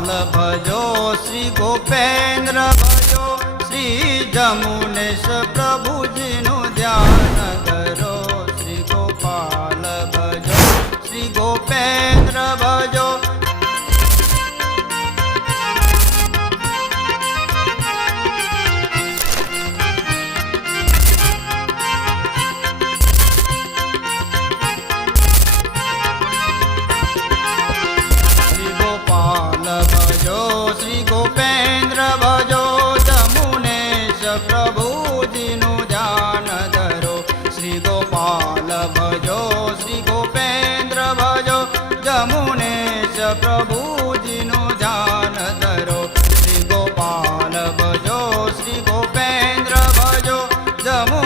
गोपाल भजो श्री गोपेन्द्र भजो श्री जमुनेश प्रभुजीनु ध्यान करो श्री गोपाल भजो श्री गोपेन्द्र भजो श्री गोपेन्द्र भजो जमुनेश प्रभुजीनु ध्यान धरो श्री गोपाल भजो श्री गोपेन्द्र भजो जमुनेश प्रभुजीनु ध्यान धरो श्री गोपाल भजो श्री गोपेन्द्र भजो जमु